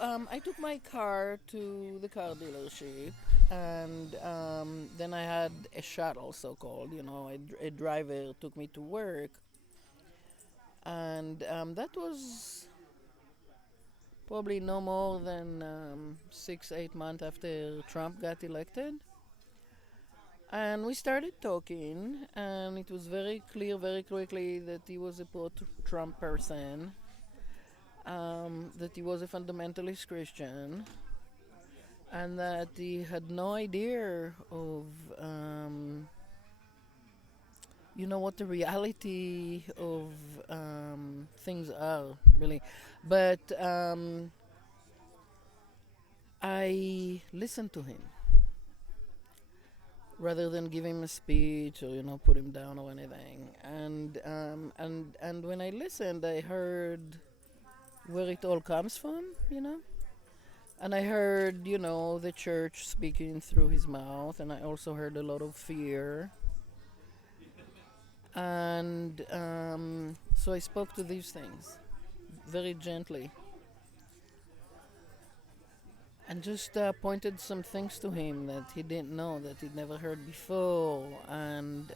I took my car to the car dealership, and then I had a shuttle, so called. A driver took me to work, and that was probably no more than 6, 8 months after Trump got elected. And we started talking, and it was very clear very quickly that he was a pro Trump person, that he was a fundamentalist Christian, and that he had no idea of, what the reality of things are, really. But I listened to him rather than give him a speech or put him down or anything. And when I listened, I heard where it all comes from. And I heard, the church speaking through his mouth, and I also heard a lot of fear. And so I spoke to these things very gently and just pointed some things to him that he didn't know, that he'd never heard before. And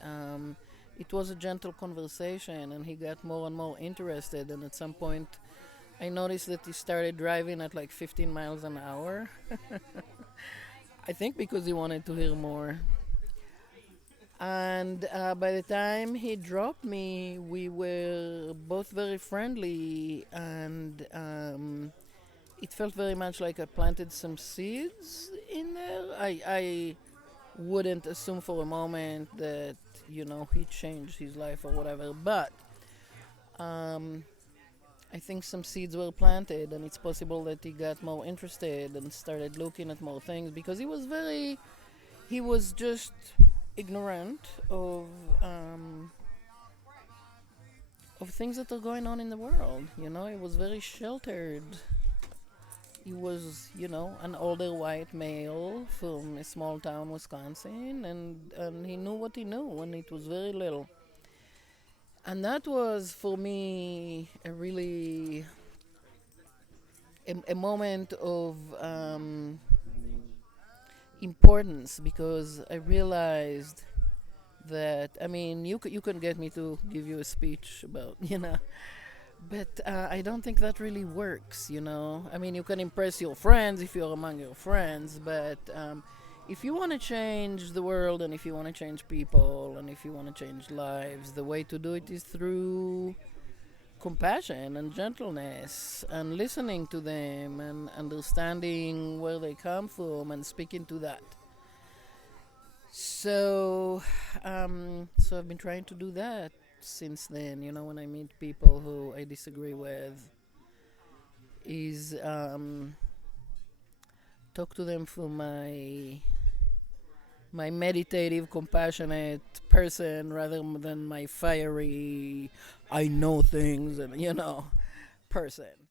it was a gentle conversation, and he got more and more interested. And at some point, I noticed that he started driving at like 15 miles an hour. I think because he wanted to hear more. And by the time he dropped me, we were both very friendly, and it felt very much like I planted some seeds in there. I wouldn't assume for a moment that, he changed his life or whatever, but um, I think some seeds were planted, and it's possible that he got more interested and started looking at more things, because he was just ignorant of things that are going on in the world. He was very sheltered. He was, an older white male from a small town, Wisconsin, and he knew what he knew when it was very little. And that was for me a moment of importance, because I realized that, I mean, you can get me to give you a speech about, but I don't think that really works. I mean, you can impress your friends if you're among your friends, but if you want to change the world, and if you want to change people, and if you want to change lives, the way to do it is through compassion and gentleness, and listening to them, and understanding where they come from, and speaking to that. So I've been trying to do that since then. When I meet people who I disagree with, is talk to them from my meditative, compassionate person, rather than my fiery, I know things, and person.